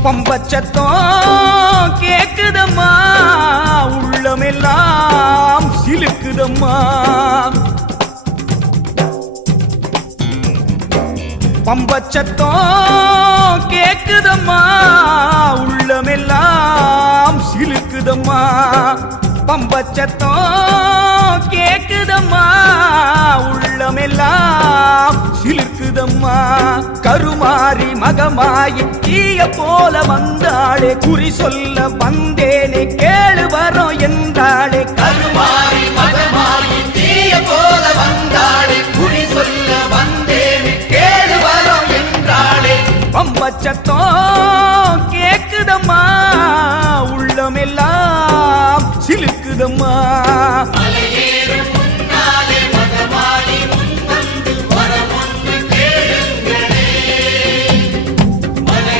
பம்பச்சத்தம் கேக்குதம்மா உள்ளமெல்லாம் சிலுக்குதம்மா பம்பச்சத்தம் கேக்குதம்மா உள்ளமெல்லாம் சிலுக்குதம்மா பம்பச்சத்தம் கேக்குதம்மா உள்ளமெல்லாம் சிலுக்குதம்மா கருமாறி மகமாயி தீய போல வந்தாளே குறி சொல்ல வந்தேனே கேளு வரோம் என்றாளே கருமாறி மகமாயி தீய போல வந்தாளே குறி சொல்ல வந்தேனே கேளு வரோம் என்றாளே பம்பச்சத்தம் கேக்குதம்மா உள்ளமெல்லாம் சிலுக்குதம்மா மலையேறும்